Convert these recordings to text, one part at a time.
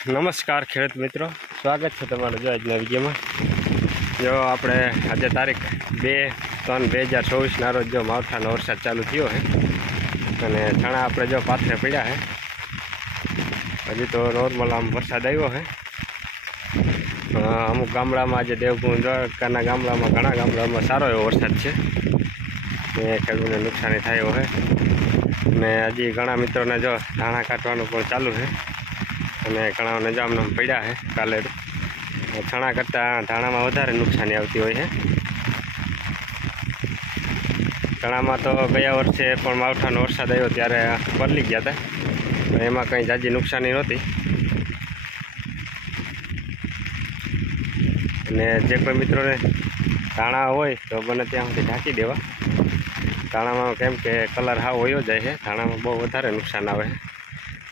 નમસ્કાર ખેડૂત મિત્રો. સ્વાગત છે તમારું જો આજના જો આપણે આજે તારીખ બે ત્રણ બે હજાર ચોવીસના રોજ જો માવઠાનો વરસાદ ચાલુ થયો છે અને ચણા આપણે જો પાથરે પડ્યા છે હજી તો નોર્મલ આમ વરસાદ આવ્યો છે અમુક ગામડામાં આજે દેવગુણ દ્વારકાના ગામડામાં ઘણા ગામડામાં સારો એવો વરસાદ છે, ને ખેડૂતને નુકસાની થાય એવો છે અને હજી ઘણા મિત્રોને જો ધાણા કાઢવાનું પણ ચાલુ છે અને ઘણા જામનામ પડ્યા છે કાલે ચણા કરતાં ધાણામાં વધારે નુકસાની આવતી હોય છે. ચણામાં તો ગયા વર્ષે પણ માવઠાનો વરસાદ આવ્યો ત્યારે બદલી ગયા હતા. એમાં કંઈ જાજી નુકસાની નહોતી. અને જે કોઈ મિત્રોને ધાણા હોય તો બને ત્યાં સુધી ઢાંકી દેવા. ધાણામાં કેમ કે કલર હાવ હોયો જાય છે. ધાણામાં બહુ વધારે નુકસાન આવે છે.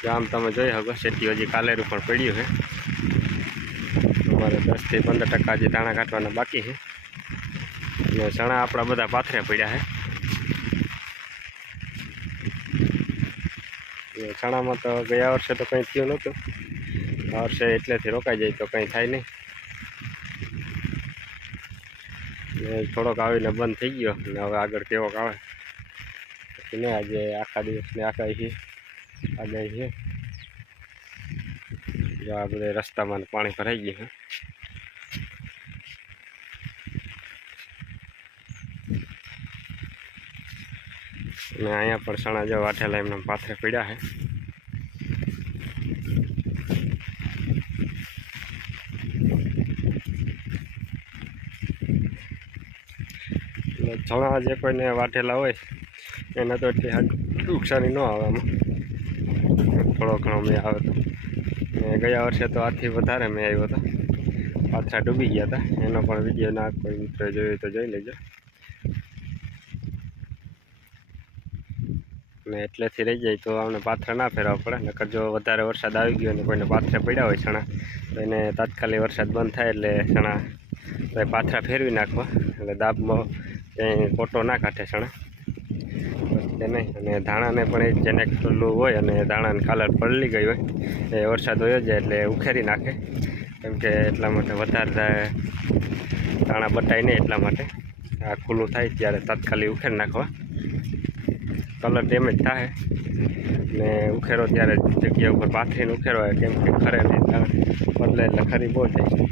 આમ તમે જોઈ શકો શેટીઓ હજી કાલેરું પણ પડ્યું છે. અમારે દસથી પંદર ટકા હજી દાણા કાઢવાના બાકી છે. અને ચણા આપણા બધા પાથરે પડ્યા છે. ચણામાં તો ગયા વર્ષે તો કંઈ થયું નહોતું. આ વર્ષે એટલેથી રોકાઈ જાય તો કંઈ થાય નહીં. થોડોક આવીને બંધ થઈ ગયો અને હવે આગળ કેવોક આવે. ને આજે આખા દિવસની આગાહી છે આગાહી છે. જો આ બધા રસ્તામાં પાણી ભરાઈ ગયું છે. ને અહીંયા પણ સણા જો વાઠેલા એમને પાથરે પડ્યા છે. ચણા જે કોઈને વાટેલા હોય, એને તો એટલી નુકસાની ન આવે આમાં થોડો ઘણો મેં આવ્યો હતો ને ગયા વર્ષે તો આથી વધારે મેં આવ્યો હતો પાથરા ડૂબી ગયા હતા એનો પણ વીડિયો ના કોઈ મિત્ર જોયો તો જોઈ લેજો. ને એટલેથી રહી જાય તો આમને પાથરા ના ફેરવા પડે. નકર જો વધારે વરસાદ આવી ગયો અને કોઈને પાથરા પડ્યા હોય ચણા તો એને તાત્કાલિક વરસાદ બંધ થાય એટલે ચણા પાથરા ફેરવી નાખવા. એટલે દાબમાં ક્યાંય કોટો ના કાઢે ચણા તે નહીં. અને ધાણાને પણ એ જેને ખુલ્લું હોય અને ધાણાને કાલર પલળી ગઈ હોય, એ વરસાદ હોય જાય એટલે ઉખેરી નાખે. કેમ કે એટલા માટે વધારે ધાણા બટાય નહીં એટલા માટે. આ ખુલ્લું થાય ત્યારે તાત્કાલિક ઉખેરી નાખવા. કલર ડેમેજ થાય. ને ઉખેરો ત્યારે જગ્યા ઉપર પાથરીને ઉખેરો હોય કેમ કે ખરે નહીં બદલે એટલે ખરી બહુ જાય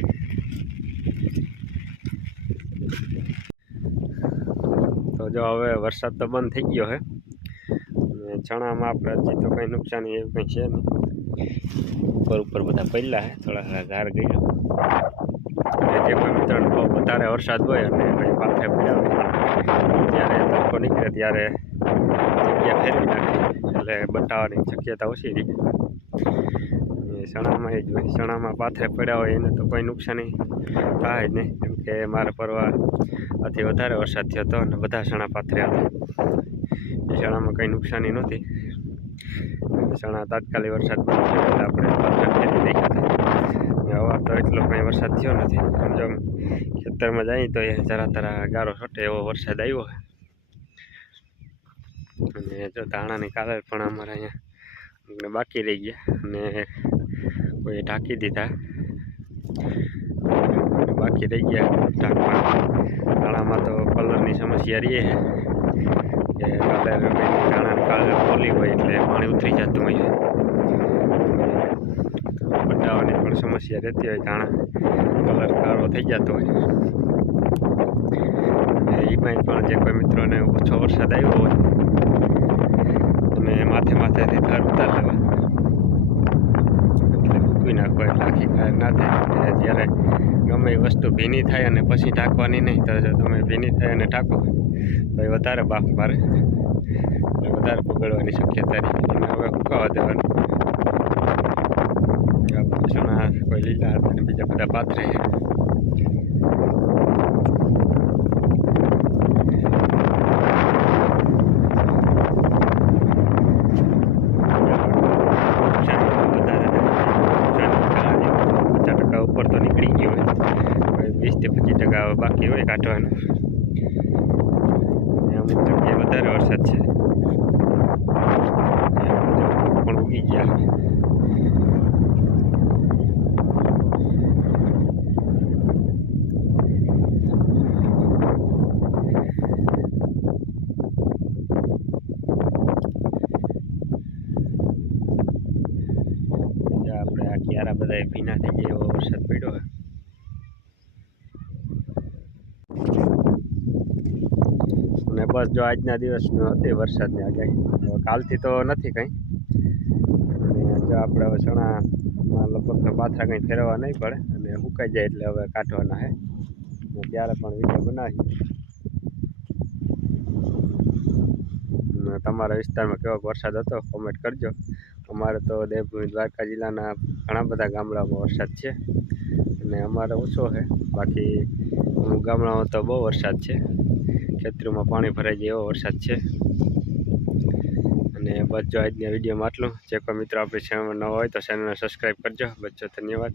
તો જો હવે વરસાદ તો બંધ થઈ ગયો છે અને ચણામાં આપણે હજી તો કંઈ નુકસાની એવું કંઈ છે નહીં. ઉપર ઉપર બધા પડેલા છે થોડા થોડા ગાર ગયા જે કોઈ મિત્રોને બહુ વધારે વરસાદ હોય અને કંઈ પાથરે પડ્યા હોય જ્યારે તડકો નીકળે ત્યારે જગ્યા ફેરવી નાખે. એટલે બટાવાની શક્યતા ઓછી રહી. ચણામાં એ જ હોય ચણામાં પાથરે પડ્યા હોય એને તો કોઈ નુકસાની થાય જ નહીં. કેમ કે મારા પરવા આથી વધારે વરસાદ થયો હતો અને બધા ચણા પાથર્યા હતા. ચણામાં કંઈ નુકસાની નહોતી. શાળા તાત્કાલિક વરસાદ આપણે હવા તો એટલો કંઈ વરસાદ થયો નથી. સમજો ખેતરમાં જઈએ તો એ જરા તરા ગારો છોટે એવો વરસાદ આવ્યો અને જો ધાણાની કાલર પણ અમારે અહીંયા બાકી રહી ગયા. અને કોઈ ઢાંકી દીધા. બાકી રહી ગયા. ઢાંકવા. ધાણામાં તો કલરની સમસ્યા રહી છે. કે કાલે ધાણાને કાળ ખોલી હોય એટલે પાણી ઉતરી જતું હોય બટાવાની પણ સમસ્યા રહેતી હોય ધાણા કલર કાળો થઈ જતો હોય. એ એમાં પણ જે કોઈ મિત્રોને ઓછો વરસાદ આવ્યો હોય, તમે માથે માથેથી થર ઉતાર લેવા. મૂકવી નાખો એટલે આખી કાર ના થાય. જ્યારે ગમે એ વસ્તુ ભીની થાય અને પછી ઢાંકવાની નહીં, તો જો તમે ભીની થાય અને ઢાંકો, તો એ વધારે બાફ મારે. વધારે પગડવાની શક્યતા રહી. હવે સુકાવા દેવાનું? કોઈ લીલા હતા અને બીજા બધા પાથરે છે પચાસ ટકા ઉપર તો નીકળી ગયું હોય વીસથી પચીસ ટકા હવે બાકી હોય કાઢવાનું. અમુક જગ્યાએ વધારે વરસાદ છે. પણ ઉગી ગયા યારા બધા ભીના થઈ ગયા એવો વરસાદ પડ્યો છે અને બસ જો આજના દિવસનો હતી વરસાદની આગાહી. કાલથી તો નથી કંઈ. અને જો આપણે હવે ચણામાં લગભગ પાથરા કંઈ ફેરવવા નહીં પડે. અને સુકાઈ જાય એટલે હવે કાઢવાના છે ત્યારે પણ વીડિયો બનાવી તમારા વિસ્તારમાં કેવો વરસાદ હતો? કોમેન્ટ કરજો. અમારે તો દેવભૂમિ દ્વારકા જિલ્લાના ઘણા બધા ગામડાઓમાં વરસાદ છે. અને અમારે ઓછો છે બાકી ગામડામાં તો બહુ વરસાદ છે. ખેતરોમાં પાણી ભરાઈ જાય એવો વરસાદ છે. અને બસ જો આજના વિડીયોમાં આટલું. જે કોઈ મિત્રો આપણી ચેનલમાં નવા હોય તો ચેનલને સબસ્ક્રાઈબ કરજો. બચ્ચો ધન્યવાદ.